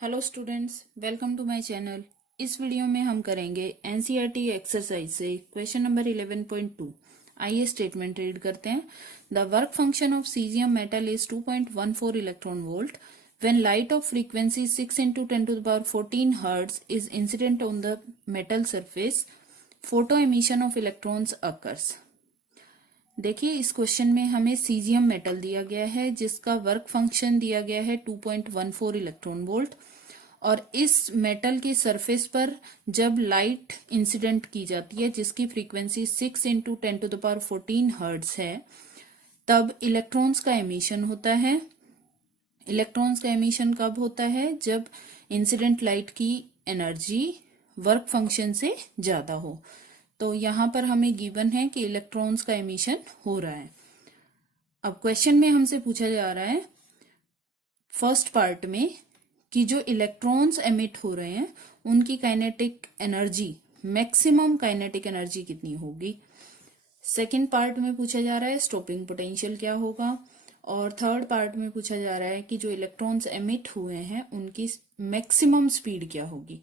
Hello students, welcome to my channel. इस video में हम करेंगे एनसीईआरटी एक्सरसाइज से क्वेश्चन नंबर 11.2। आइए स्टेटमेंट रीड करते हैं। The work function of caesium metal is 2.14 electron volt when light of frequency 6 into 10 to the power 14 hertz is incident on the metal surface. Photo emission of electrons occurs. देखिए, इस question में हमें caesium metal दिया गया है जिसका work function दिया गया है 2.14 इलेक्ट्रॉन वोल्ट, और इस मेटल के सरफेस पर जब लाइट इंसिडेंट की जाती है जिसकी frequency 6 into 10 to the power 14 hertz है, तब इलेक्ट्रॉन्स का एमिशन होता है। इलेक्ट्रॉन्स का एमिशन कब होता है? जब इंसिडेंट लाइट की एनर्जी वर्क फंक्शन से ज्यादा हो। तो यहां पर हमें गिवन है कि इलेक्ट्रॉन्स का एमिशन हो रहा है। अब क्वेश्चन में हमसे पूछा जा रहा है फर्स्ट पार्ट में कि जो इलेक्ट्रॉन्स एमिट हो रहे हैं उनकी kinetic energy, maximum kinetic energy कितनी होगी। सेकंड पार्ट में पूछा जा रहा है स्टॉपिंग पोटेंशियल क्या होगा, और थर्ड पार्ट में पूछा जा रहा है कि जो इलेक्ट्रॉन्स एमिट हुए हैं उनकी मैक्सिमम स्पीड क्या होगी।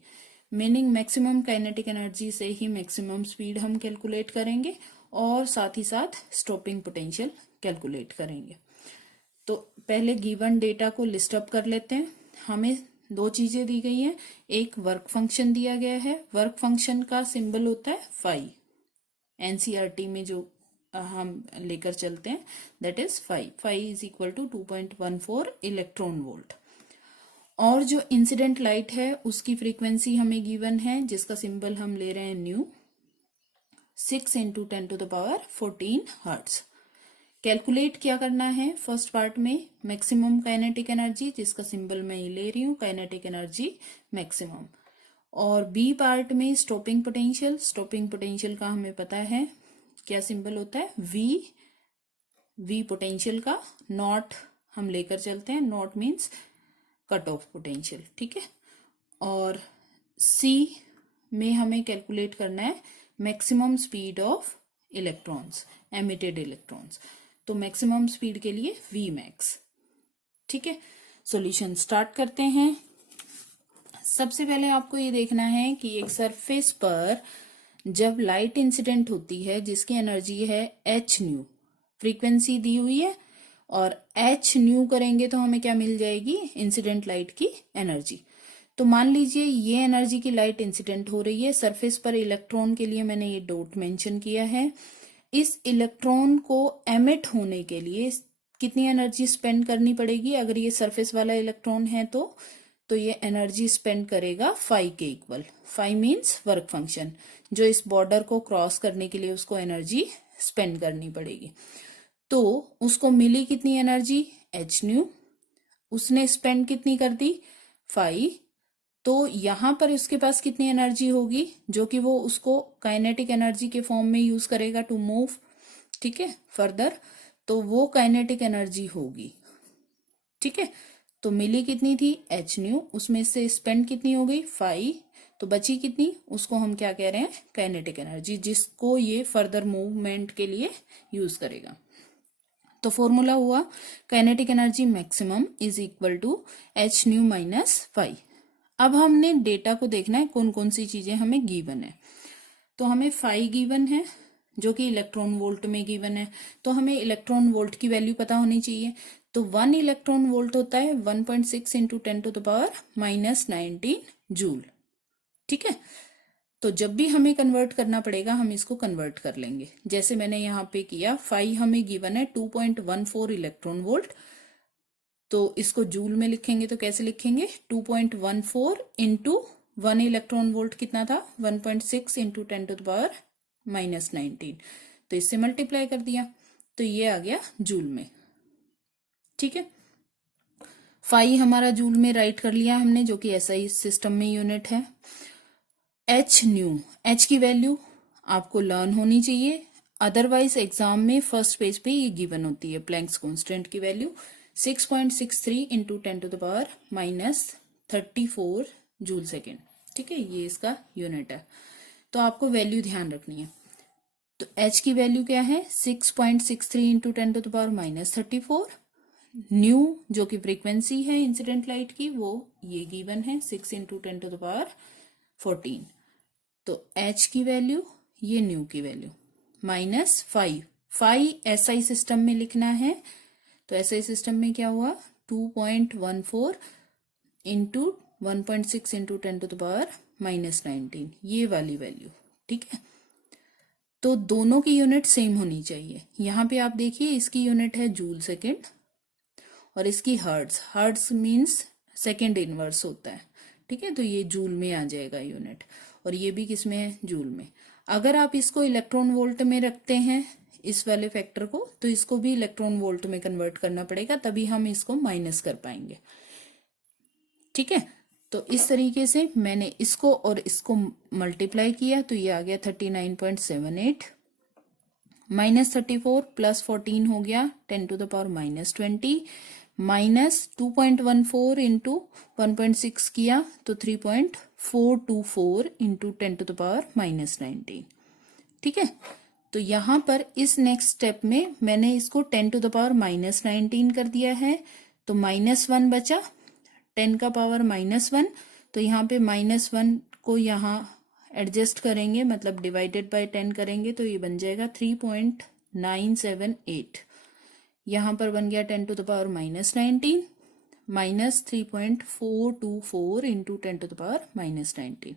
मीनिंग मैक्सिमम काइनेटिक एनर्जी से ही मैक्सिमम स्पीड हम कैलकुलेट करेंगे और साथ ही साथ स्टॉपिंग पोटेंशियल कैलकुलेट करेंगे। तो पहले गिवन डेटा को लिस्ट अप कर लेते हैं। हमें दो चीजें दी गई हैं। एक वर्क फंक्शन दिया गया है, वर्क फंक्शन का सिंबल होता है फाई। एनसीईआरटी में जो हम लेकर चलते हैं that is phi. Phi is equal to 2.14 electron volt. और जो इंसिडेंट लाइट है उसकी फ्रीक्वेंसी हमें गिवन है जिसका सिंबल हम ले रहे हैं new, 6 into 10 to the power 14 hertz. Calculate क्या करना है? फर्स्ट पार्ट में मैक्सिमम काइनेटिक एनर्जी जिसका सिंबल मैं ये ले रही हूँ, काइनेटिक एनर्जी मैक्सिमम। और बी पार्ट में स्टॉपिंग पोटेंशियल। स्टॉपिंग पोटेंशियल का हमें पता है क्या सिंबल होता है, वी। वी पोटेंशियल का नॉट हम लेकर चलते हैं, not means cut off potential, ठीक है। और सी में हमें कैलकुलेट करना है maximum speed of electrons, emitted electrons. तो मैक्सिमम स्पीड के लिए वी मैक्स, ठीक है। सॉल्यूशन स्टार्ट करते हैं। सबसे पहले आपको ये देखना है कि एक सरफेस पर जब लाइट इंसिडेंट होती है जिसकी एनर्जी है एच न्यू, फ्रीक्वेंसी दी हुई है, और एच न्यू करेंगे तो हमें क्या मिल जाएगी? इंसिडेंट लाइट की एनर्जी। तो मान लीजिए ये एनर्जी की लाइट इंसिडेंट हो रही है सरफेस पर। इलेक्ट्रॉन के लिए मैंने ये डॉट मेंशन किया है। इस इलेक्ट्रॉन को एमिट होने के लिए कितनी एनर्जी स्पेंड करनी पड़ेगी? अगर ये सरफेस वाला इलेक्ट्रॉन है तो ये एनर्जी स्पेंड करेगा फाई के equal. Phi means work function, जो इस बॉर्डर को क्रॉस करने के लिए उसको एनर्जी स्पेंड करनी पड़ेगी। तो उसको मिली कितनी एनर्जी? H new. उसने स्पेंड कितनी कर दी? फाई। तो यहां पर उसके पास कितनी एनर्जी होगी जो कि वो उसको काइनेटिक एनर्जी के फॉर्म में यूज करेगा टू मूव, ठीक है, फर्दर। तो वो काइनेटिक एनर्जी होगी, ठीक है। तो मिली कितनी थी? H new. उसमें से स्पेंड कितनी हो गई? फाई। तो बची कितनी? उसको हम क्या कह रहे हैं? काइनेटिक एनर्जी, जिसको ये फर्दर मूवमेंट के लिए यूज करेगा। तो फॉर्मूला हुआ kinetic energy maximum is equal to h nu minus phi. अब हमने डेटा को देखना है कौन कौन सी चीजें हमें गिवन है। तो हमें फाई गिवन है जो कि इलेक्ट्रॉन वोल्ट में गिवन है, तो हमें इलेक्ट्रॉन वोल्ट की वैल्यू पता होनी चाहिए। तो 1 इलेक्ट्रॉन वोल्ट होता है 1.6 into 10 to the power -19 joule, ठीक है। तो जब भी हमें कन्वर्ट करना पड़ेगा हम इसको कन्वर्ट कर लेंगे। जैसे मैंने यहाँ पे किया, फाई हमें गिवन है 2.14 इलेक्ट्रॉन वोल्ट, तो इसको जूल में लिखेंगे तो कैसे लिखेंगे? 2.14 इंटू 1 इलेक्ट्रॉन वोल्ट कितना था? 1.6 into 10 to the power -19। तो इससे मल्टीप्लाई कर दिया तो ये आ गया जूल में, ठीक है। फाई हमारा जूल में राइट कर लिया हमने, जो कि एसआई सिस्टम में यूनिट है। एच न्यू, एच की वैल्यू आपको लर्न होनी चाहिए, अदरवाइज एग्जाम में फर्स्ट पेज पे ये गिवन होती है। प्लैंक्स कांस्टेंट की value 6.63 into 10 to the power -34 joule second, ठीक है। ये इसका यूनिट है, तो आपको वैल्यू ध्यान रखनी है। तो एच की वैल्यू क्या है? 6.63 into 10 to the power -34। New जो कि फ्रीक्वेंसी है इंसिडेंट लाइट की, वो ये गिवन है 6 इंटू 10⁻14। तो h की वैल्यू, ये न्यू की वैल्यू, -5। 5 एसआई सिस्टम में लिखना है, तो एसआई सिस्टम में क्या हुआ, 2.14 इंटू 1.6 इंटू 10⁻19, ये वाली वैल्यू। ठीक है, तो दोनों की यूनिट सेम होनी चाहिए। यहाँ पे आप देखिए इसकी यूनिट है जूल सेकेंड और इसकी hertz. Hertz means second inverse होता है। ठीक है, तो ये जूल में आ जाएगा यूनिट, और ये भी किस में है, जूल में। अगर आप इसको इलेक्ट्रॉन वोल्ट में रखते हैं इस वाले फैक्टर को, तो इसको भी इलेक्ट्रॉन वोल्ट में कन्वर्ट करना पड़ेगा, तभी हम इसको माइनस कर पाएंगे। ठीक है, तो इस तरीके से मैंने इसको और इसको मल्टीप्लाई किया, तो ये आ गया 39.78 -34 + 14 हो गया 10⁻⁻20 -2.14 इंटू 1.6 किया तो 3.424 इंटू 10⁻⁻19। ठीक है, तो यहाँ पर इस नेक्स्ट स्टेप में मैंने इसको 10⁻⁻19 कर दिया है, तो -1 बचा, 10 का पावर -1, तो यहाँ पे -1 को यहाँ एडजस्ट करेंगे, मतलब डिवाइडेड बाय 10 करेंगे, तो ये बन जाएगा 3.978। यहाँ पर बन गया 10⁻⁻19 -3.424 इंटू 10⁻⁻19।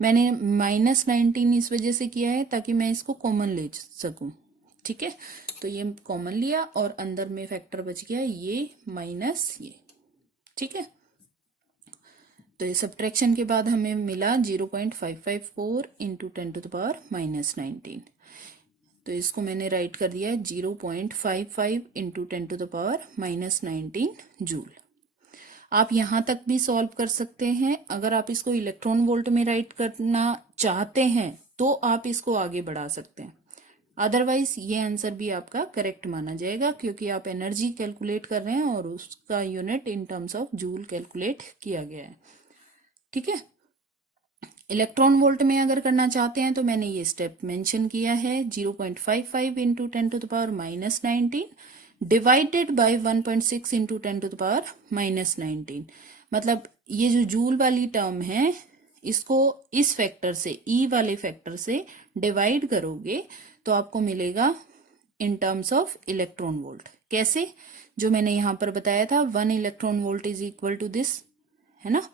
मैंने -19 इस वजह से किया है ताकि मैं इसको कॉमन ले सकूं। ठीक है, तो ये कॉमन लिया और अंदर में फैक्टर बच गया ये माइनस ये। ठीक है, तो ये सब्ट्रैक्शन के बाद हमें मिला 0.554 इंटू 10⁻⁻19। तो इसको मैंने राइट कर दिया 0.55 इंटू 10⁻⁻19 जूल। आप यहां तक भी सॉल्व कर सकते हैं। अगर आप इसको इलेक्ट्रॉन वोल्ट में राइट करना चाहते हैं तो आप इसको आगे बढ़ा सकते हैं, अदरवाइज ये आंसर भी आपका करेक्ट माना जाएगा, क्योंकि आप एनर्जी कैलकुलेट कर रहे हैं और उसका unit in terms of joule calculate किया गया है। ठीक है, इलेक्ट्रॉन वोल्ट में अगर करना चाहते हैं तो मैंने ये स्टेप मेंशन किया है 0.55 इंटू 10⁻⁻19 डिवाइडेड बाय 1.6 इंटू 10⁻⁻19। मतलब ये जो जूल वाली टर्म है इसको इस फैक्टर से, ई वाले फैक्टर से डिवाइड करोगे तो आपको मिलेगा in terms of electron volt. कैसे, जो मैंने यहां पर बताया था 1 electron volt is equal to this, है ना।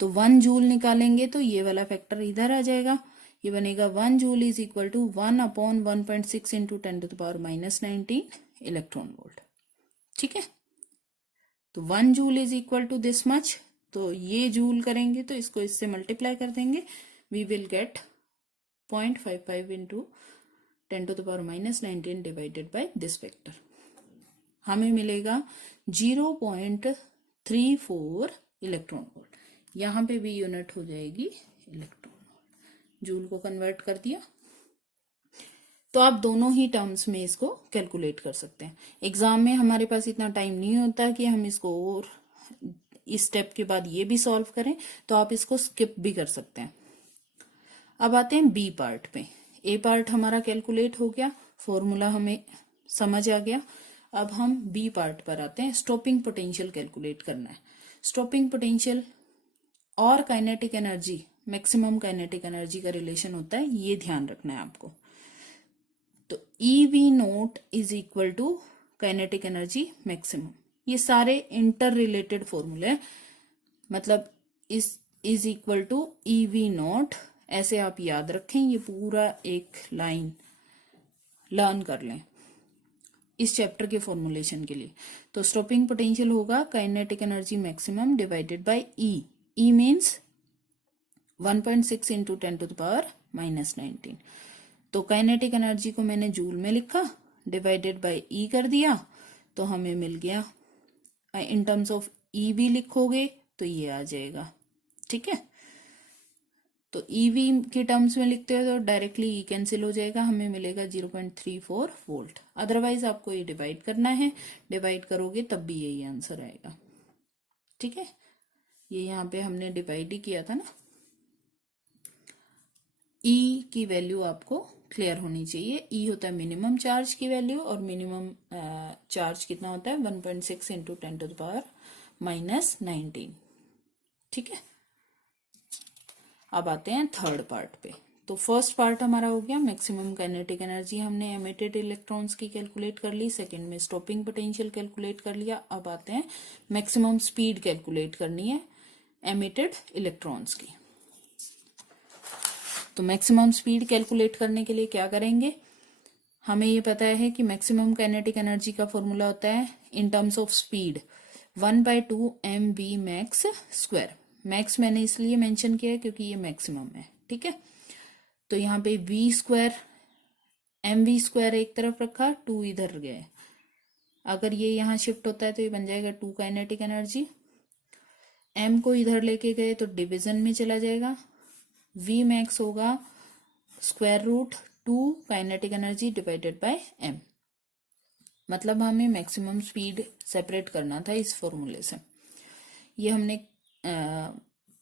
तो 1 जूल निकालेंगे तो ये वाला फैक्टर इधर आ जाएगा, ये बनेगा 1 joule is equal to 1/1.6 into 10⁻⁻19 electron volt. ठीक है, तो 1 joule is equal to this much, तो ये जूल करेंगे तो इसको इससे मल्टीप्लाई कर देंगे, we will get 0.55 into 10⁻⁻19 divided by this factor. हमें मिलेगा 0.34 इलेक्ट्रॉन वोल्ट। यहाँ पे भी यूनिट हो जाएगी इलेक्ट्रॉन वोल्ट, जूल को कन्वर्ट कर दिया। तो आप दोनों ही टर्म्स में इसको कैलकुलेट कर सकते हैं। एग्जाम में हमारे पास इतना टाइम नहीं होता कि हम इसको और इस स्टेप के बाद ये भी सॉल्व करें, तो आप इसको स्किप भी कर सकते हैं। अब आते हैं बी पार्ट पे। ए पार्ट हमारा कैलकुलेट हो गया, फॉर्मूला हमें समझ आ गया। अब हम बी पार्ट पर आते हैं, स्टॉपिंग पोटेंशियल कैलकुलेट करना है। स्टॉपिंग पोटेंशियल और kinetic energy, maximum kinetic energy का रिलेशन होता है, ये ध्यान रखना है आपको। तो EV0 is equal to kinetic energy maximum. ये सारे इंटर रिलेटेड फॉर्मूले हैं, मतलब इस इज इक्वल टू EV0, ऐसे आप याद रखें, ये पूरा एक लाइन लर्न कर लें इस चैप्टर के फॉर्मुलेशन के लिए। तो स्टॉपिंग पोटेंशियल होगा kinetic energy maximum divided by E. E means 1.6 into 10⁻⁻19। तो काइनेटिक एनर्जी को मैंने जूल में लिखा, डिवाइडेड बाय ई कर दिया, तो हमें मिल गया। इन टर्म्स ऑफ ई भी लिखोगे तो ये आ जाएगा। ठीक है, तो EV के टर्म्स में लिखते हो तो डायरेक्टली ई कैंसिल हो जाएगा, हमें मिलेगा 0.34 वोल्ट। अदरवाइज आपको ये डिवाइड करना है, डिवाइड करोगे तब भी यही आंसर आएगा। ठीक है, ये यहाँ पे हमने डिवाइड ही किया था ना। ई की वैल्यू आपको क्लियर होनी चाहिए। ई होता है मिनिमम चार्ज की वैल्यू और मिनिमम चार्ज कितना होता है 1.6 इंटू 10⁻⁻19। ठीक है, अब आते हैं थर्ड पार्ट पे। तो फर्स्ट पार्ट हमारा हो गया मैक्सिमम काइनेटिक एनर्जी, हमने एमिटेड इलेक्ट्रॉन्स की कैलकुलेट कर ली। सेकंड में स्टॉपिंग पोटेंशियल कैलकुलेट कर लिया। अब आते हैं मैक्सिमम स्पीड कैलकुलेट करनी है एमिटेड इलेक्ट्रॉन्स की। तो मैक्सिमम स्पीड कैलकुलेट करने के लिए क्या करेंगे, हमें ये पता है कि मैक्सिमम काइनेटिक एनर्जी का फॉर्मूला होता है इन terms of speed 1/2 mv max square. Max मैंने इसलिए मेंशन किया है क्योंकि ये मैक्सिमम है। ठीक है, तो यहाँ पे v स्क्वायर mv स्क्वायर एक तरफ रखा, 2 इधर गए। अगर ये यहाँ शिफ्ट होता है तो ये बन जाएगा 2 काइनेटिक एनर्जी। m को इधर लेके गए तो डिवीजन में चला जाएगा। v मैक्स होगा square root 2 kinetic energy divided by m। मतलब हमें मैक्सिमम स्पीड सेपरेट करना था इस फॉर्मूले से। ये हमने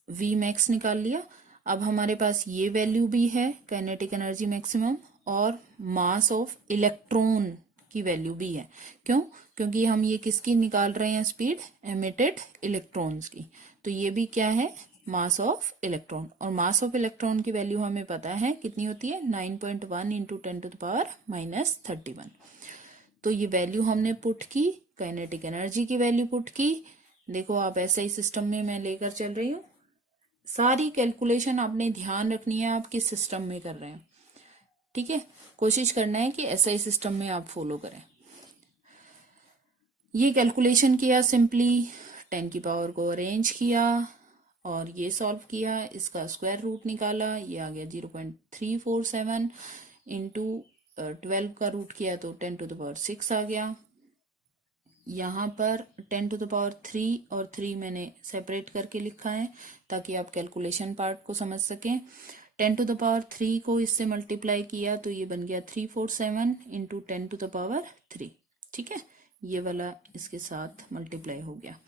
v मैक्स निकाल लिया। अब हमारे पास ये वैल्यू भी है काइनेटिक एनर्जी मैक्सिमम और मास ऑफ इलेक्ट्रॉन की वैल्यू भी है। क्यों? क्योंकि हम ये किसकी निकाल रहे हैं स्पीड, एमिटेड इलेक्ट्रॉन्स की। तो ये भी क्या है, मास ऑफ इलेक्ट्रॉन। और मास ऑफ इलेक्ट्रॉन की वैल्यू हमें पता है कितनी होती है 9.1 इंटू 10⁻⁻31। तो ये वैल्यू हमने पुट की, काइनेटिक एनर्जी की वैल्यू पुट की। देखो आप ऐसा ही सिस्टम में मैं लेकर चल रही हूँ। सारी कैलकुलेशन आपने ध्यान रखनी है आप किस सिस्टम में कर रहे हैं। ठीक है, कोशिश करना है कि ऐसा ही सिस्टम में आप फॉलो करें। ये कैलकुलेशन किया सिंपली, 10 की पावर को अरेंज किया और ये सॉल्व किया, इसका स्क्वायर रूट निकाला, ये आ गया 0.347 इंटू 12 का रूट किया तो 10⁻6 आ गया। यहाँ पर 10⁻3 और 3 मैंने सेपरेट करके लिखा है ताकि आप कैलकुलेशन पार्ट को समझ सकें। 10⁻3 को इससे मल्टीप्लाई किया तो ये बन गया 347 इंटू 10⁻3। ठीक है, ये वाला इसके साथ मल्टीप्लाई हो गया।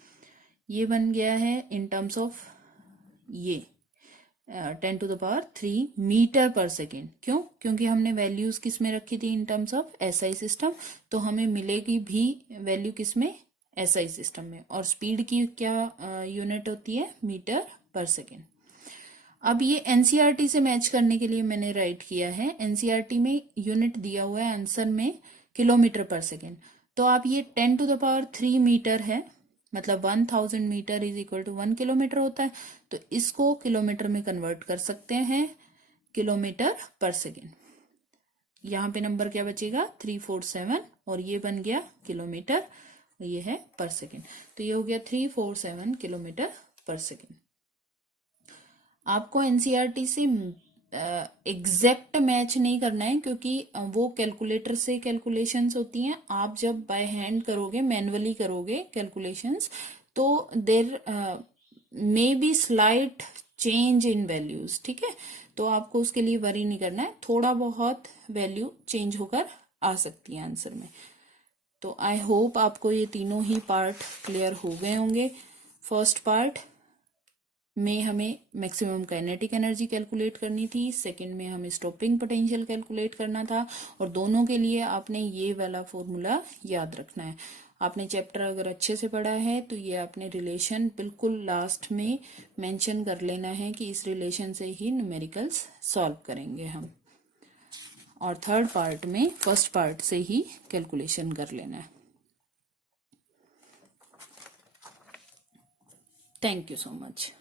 ये बन गया है इन टर्म्स ऑफ ये 10⁻3 मीटर पर सेकेंड। क्यों? क्योंकि हमने वैल्यूज किस में रखी थी इन टर्म्स ऑफ एसआई सिस्टम, तो हमें मिलेगी भी वैल्यू किस में, एसआई सिस्टम में। और स्पीड की क्या यूनिट होती है, मीटर पर सेकेंड। अब ये एनसीईआरटी से मैच करने के लिए मैंने राइट किया है, एनसीईआरटी में यूनिट दिया हुआ है आंसर में किलोमीटर पर सेकेंड। तो आप ये 10⁻3 मीटर है, मतलब 1000 metre is equal to 1 kilometre होता है। तो इसको किलोमीटर में कन्वर्ट कर सकते हैं, किलोमीटर पर सेकेंड। यहाँ पे नंबर क्या बचेगा 347 और ये बन गया किलोमीटर, ये है पर सेकेंड। तो ये हो गया 347 किलोमीटर पर सेकेंड। आपको एनसीईआरटी से एग्जैक्ट मैच नहीं करना है क्योंकि वो कैलकुलेटर से कैलकुलेशंस होती हैं। आप जब बाय हैंड करोगे, मैनुअली करोगे कैलकुलेशंस, तो there may be slight change in values. ठीक है, तो आपको उसके लिए वरी नहीं करना है, थोड़ा बहुत वैल्यू चेंज होकर आ सकती है आंसर में। तो आई होप आपको ये तीनों ही पार्ट क्लियर हो गए होंगे। फर्स्ट पार्ट में हमें मैक्सिमम काइनेटिक एनर्जी कैलकुलेट करनी थी, सेकंड में हमें स्टॉपिंग पोटेंशियल कैलकुलेट करना था, और दोनों के लिए आपने ये वाला फॉर्मूला याद रखना है। आपने चैप्टर अगर अच्छे से पढ़ा है तो ये आपने रिलेशन बिल्कुल लास्ट में मेंशन कर लेना है कि इस रिलेशन से ही न्यूमेरिकल्स सॉल्व करेंगे हम, और थर्ड पार्ट में फर्स्ट पार्ट से ही कैलकुलेशन कर लेना है। Thank you so much.